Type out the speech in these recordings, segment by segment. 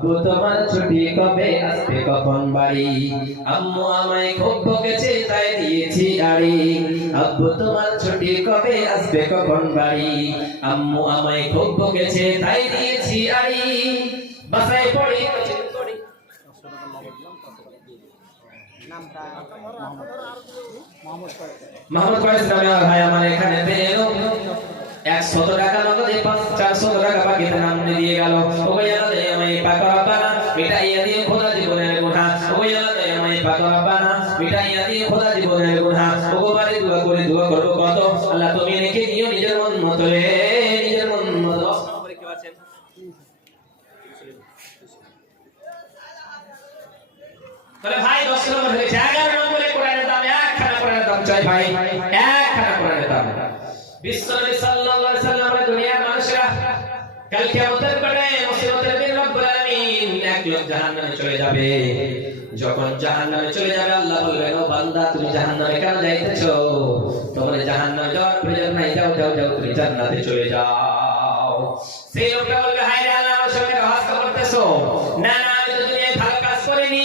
আব্বু তোমার ছুটি কবে আসবে কখন বাড়ি আম্মু আমায় খুব বকেছে তাই দিয়েছি আড়ি আব্বু তোমার ছুটি কবে আসবে কখন বাড়ি আম্মু আমায় খুব বকেছে তাই দিয়েছি আড়ি বাসায় পড়ি মোহাম্মদ ফয়েজ নামে ভাই আমার এখানে এলো 100 টাকা নগদে 400 টাকা বাকিতে নাম দিয়ে গেল ও ভাই আল্লাহ দে আমায় পাক রব্বানা মিটাইয়া দিয়ে খোদা জীবনের গুনাহ ও ভাই আল্লাহ দে আমায় পাক রব্বানা মিটাইয়া দিয়ে খোদা জীবনের গুনাহ ও গো বারে দোয়া করে দোয়া করব কত আল্লাহ তুমি রেখে দিও নিজের মন মতো রে নিজের মন মতো 10 নম্বরে কি আছেন তাহলে ভাই 10 নম্বর হয়েছে 11 নম্বরে কোরআনের দাম একখানা কোরআনের দাম চাই ভাই একখানা কোরআনের দাম বিশ্বনবী সাল্লাল্লাহু আলাইহি সাল্লাম দুনিয়ার মানুষরা কাল কিয়ামতের পরে মুসিবতের দিন রব্বুল আলামিন এক লোক জাহান্নামে চলে যাবে যখন জাহান্নামে চলে যাবে আল্লাহ বলবেন ও বান্দা তুমি জাহান্নামে কেন যাইতেছো তোমার জাহান্নামে যাওয়ার প্রয়োজন নাই যাও যাও যাও তুমি জান্নাতে চলে যাও সেই লোকটা বলবে হায় রে আল্লাহ আমার সঙ্গে রহস্য করতেছো না না আমি তো দুনিয়ায় ভালো কাজ করিনি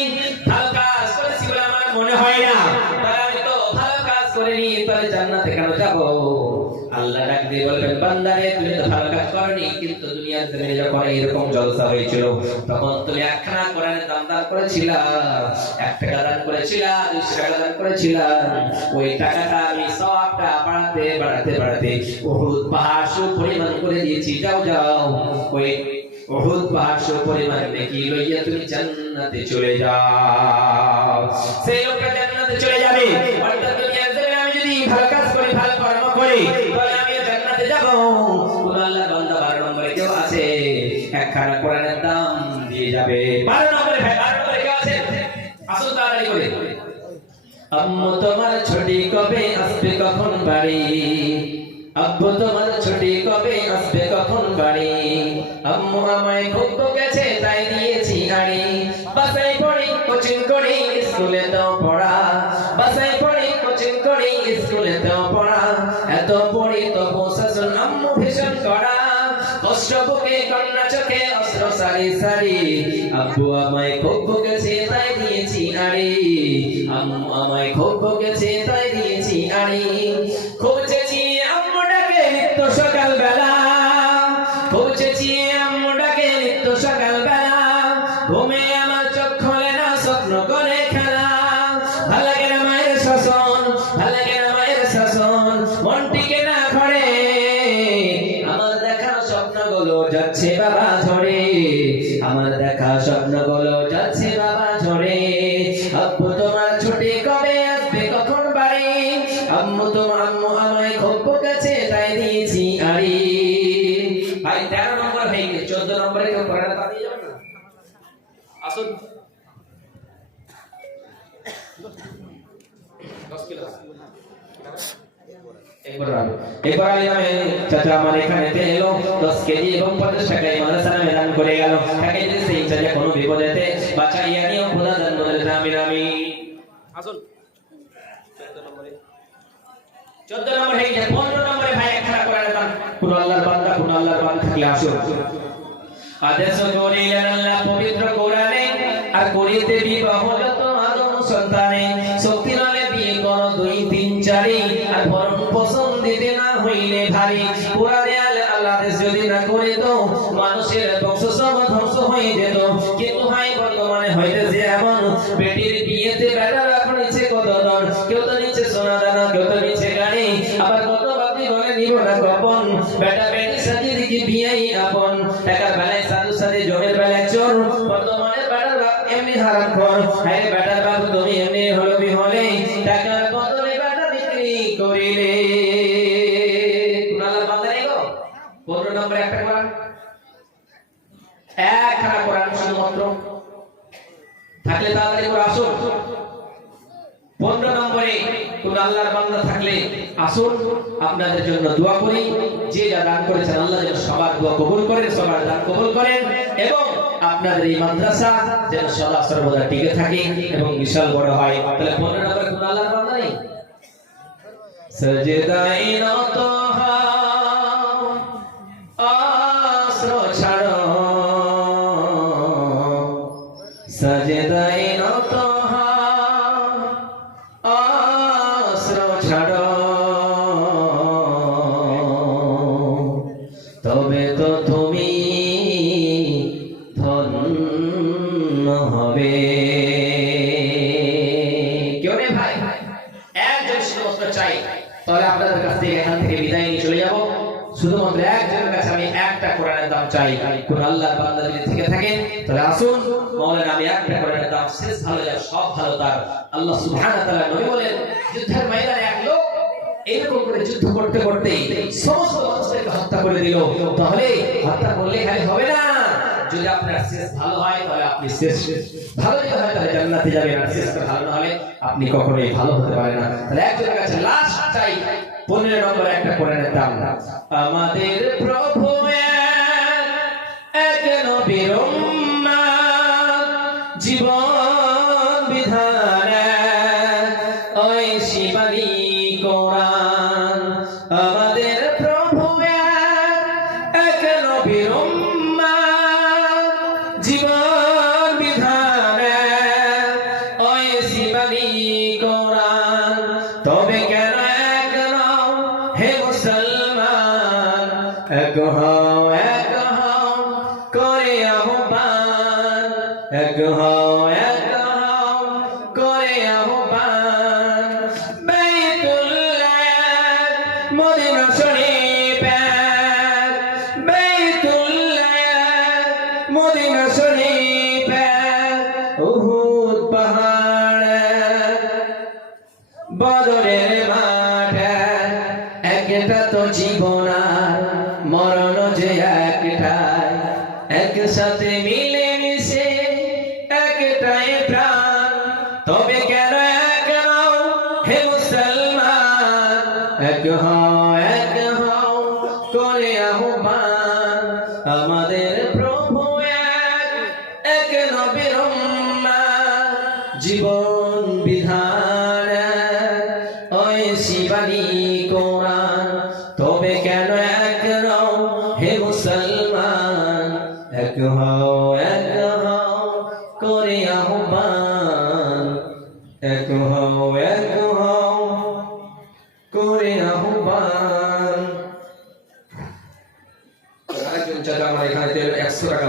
ভালো কাজ করেছি বলে আমার মনে হয় না তাহলে আমি তো ভালো কাজ করিনি তাহলে জান্নাতে কেন যাব আল্লাহ ডাক দিয়ে বলবেন বান্দারে তুমি তো ভালো কাজ করনি কিন্তু দুনিয়ার জমিনে যখন এরকম জলসা হয়েছিল তখন তুমি একখানা কোরআনের দান দান করেছিলা 1 টাকা দান করেছিলা 200 টাকা দান করেছিলা ওই টাকাটা আমি সওয়াবটা বাড়াতে বাড়াতে বাড়াতে উহুদ পাহাড় সম পরিমাণ করে দিয়েছি যাও যাও ওই উহুদ পাহাড় সম পরিমাণ নেকি লইয়া তুমি জান্নাতে চলে যাও সেই লোকটা জান্নাতে চলে যাবে অর্থাৎ দুনিয়ার জমিনে আমি যদি ভালো কাজ করি ভালো কর্ম করি তাহলে আমি জান্নাতে যাব কোন আল্লাহর বান্দা 12 নম্বরে কেউ আছে একখানা কোরআনের দাম দিয়ে যাবে 12 নম্বরে ভাই 12 নম্বরে কেউ আছে আসল তাড়াতাড়ি করে আম্মু তোমার ছুটি কবে আসবে কখন বাড়ি আব্বু তোমার ছুটি কবে আসবে কখন বাড়ি আম্মু আমায় খুব বকেছে তাই দিয়েছি আড়ি বাসায় পড়ি কোচিং করি স্কুলে তো পড়া বাসায় পড়ি কোচিং করি স্কুলে তো পড়া এত পড়ি তো শাসন আম্মু ভীষণ করা কষ্ট বুকে কন্যা চোখে অস্ত্র সারি সারি আব্বু আমায় খুব বকেছে তাই দিয়েছি আড়ি আম্মু আমায় খুব বকেছে তাই দিয়েছি আড়ি খুব চেয়েছি আম্মু ডাকে নিত্য সকাল বেলা খুব চেয়েছি আম্মু ডাকে নিত্য সকাল বেলা ঘুমে আমার চোখ খোলে না স্বপ্ন করে খেলা ভালো লাগে না মায়ের শাসন ভালো লাগে না মায়ের শাসন মন টিকে না ঘরে আমার দেখা স্বপ্নগুলো যাচ্ছে বাবা ঝরে আমার দেখা স্বপ্নগুলো যাচ্ছে বাবা ঝরে আব্বু তোমার ছুটি কবে আসবে কখন বাড়ি আম্মু আমায় খুব বকেছে তাই দিয়েছি আড়ি ভাই 13 নম্বর হয়ে গেছে 14 নম্বরে কেউ পড়াটা তা দিয়ে যাবে না আসুন 10 কিলো একবার আমি চাচা আমার এখানে এলো 10 কেজি এবং 50 টাকায় মাদ্রাসা নামে দান করে গেল তাকে যদি সেই চাচা কোনো বিপদেতে বাঁচাইয়া নিও খোদা দান বলে নামি নামি আসুন 14 নম্বর হয়ে গেছে 15 নম্বরে ভাই একখানা কোরআন দান কোন আল্লাহর বান্দা থাকলে আসুন আদেশ করিলেন আল্লাহ পবিত্র কোরআনে আর করিতে বিবাহ যত আদম সন্তানে শক্তি নামে বিয়ে করো 2 3 4 আর ভরণ পোষণ দিতে না হইলে ভারী কোরআনে আল্লাহ আদেশ যদি না করে তো মানুষের বংশ সব ধ্বংস হয়ে যেত কিন্তু ভাই বর্তমানে হইতেছে এমন বেটির বিয়েতে বেটা রাখুন ইচ্ছে কত দর কেউ তো নিচে সোনা দানা কেউ তো নিচে গাড়ি আবার কত বাতি বলে নিব না গোপন বেটা বেটি সাজিয়ে দিকে বিয়েই আপন টাকার বেলায় সাধু সাথে জমির বেলায় চোর বর্তমানে বেটার বাপ এমনি হারাম কর আরে বেটার বাপ তুমি এমনি হলো বিহলে টাকার বদলে বেটা বিক্রি করিলে কুনালা বান্দারে গো 15 নম্বরে একটা কোরআন একখানা কোরআন শুধুমাত্র থাকলে তাড়াতাড়ি করে আসুন 15 নম্বরে কোন আল্লাহর বান্দা থাকলে আসুন আপনাদের জন্য দোয়া করি যে যা দান করেছেন আল্লাহ যেন সবার দোয়া কবুল করেন সবার দান কবুল করেন এবং আপনাদের এই মাদ্রাসা যেন সদা সর্বদা টিকে থাকে এবং বিশাল বড় হয় তাহলে 15 নম্বরে কোন আল্লাহর বান্দা নেই সজদায়ে নত হও আশ্রয় ছাড়ো সাজদায় নত হও, অশ্রু ছাড়ো, তবে তো তুমি ধন্য হবে। কেউ নেই ভাই? একজন শুধুমাত্র চাই, তাহলে আপনাদের কাছ থেকে এখান থেকে বিদায় নিয়ে চলে যাব। শুধুমাত্র একজনের কাছে আমি একটা কোরআনের দাম চাই। কোন আল্লাহর বান্দা যদি থেকে থাকেন তাহলে আসুন, মাওলানা আমি একটা কোরআনের দাম, শেষ ভালো যায় সব ভালো তার। আল্লাহ সুবহানাহু ওয়া তাআলা নবী বলেন, যুদ্ধের ময়দানে এক লোক এরকম করে যুদ্ধ করতে করতে সমস্ত মানুষদেরকে হত্যা করে দিল। তাহলে হত্যা করলে খালি হবে না, যদি আপনার শেষ ভালো হয় তাহলে আপনি শেষ ভালো যদি হয় তাহলে জান্নাতে যাবেন, আর শেষ ভালো না হলে আপনি কখনোই ভালো হতে পারেন না। তাহলে একজনের কাছে লাস্ট চাই 15 নম্বর একটা কোরআনের দাম। আমাদের প্রভু এক নবীর উম্মত, জীবন বিধান ওই শিবানী কোরআন। আমাদের প্রভু এক নবীর উম্মত, জীবন বিধান ওই শিবানী কোরআন। তবে কেন এক নও হে মুসলমান, এক হও করে আহ্বান, এক হও করে আহ্বান। বাইতুল্লাহ মদিনা শরীফ, বাইতুল্লাহ মদিনা শরীফ, উহুদ পাহাড় বদরের মাঠ, একটা তো জীবন আর মরণ যে একটাই, একসাথে মিলে মিশে একটাই প্রাণ। তবে কেন এক নও হে মুসলমান, এক হও করে আহ্বান। আমাদের প্রভু এক নবীর উম্মত, জীবন বিধান ওই শিবানী কোরআন। তবে কেন এক নও হে মুসলমান, এক হও করে আহ্বান, এক হও করে আহ্বান। আরেকজন চাচা আমার এখানে 100 টাকা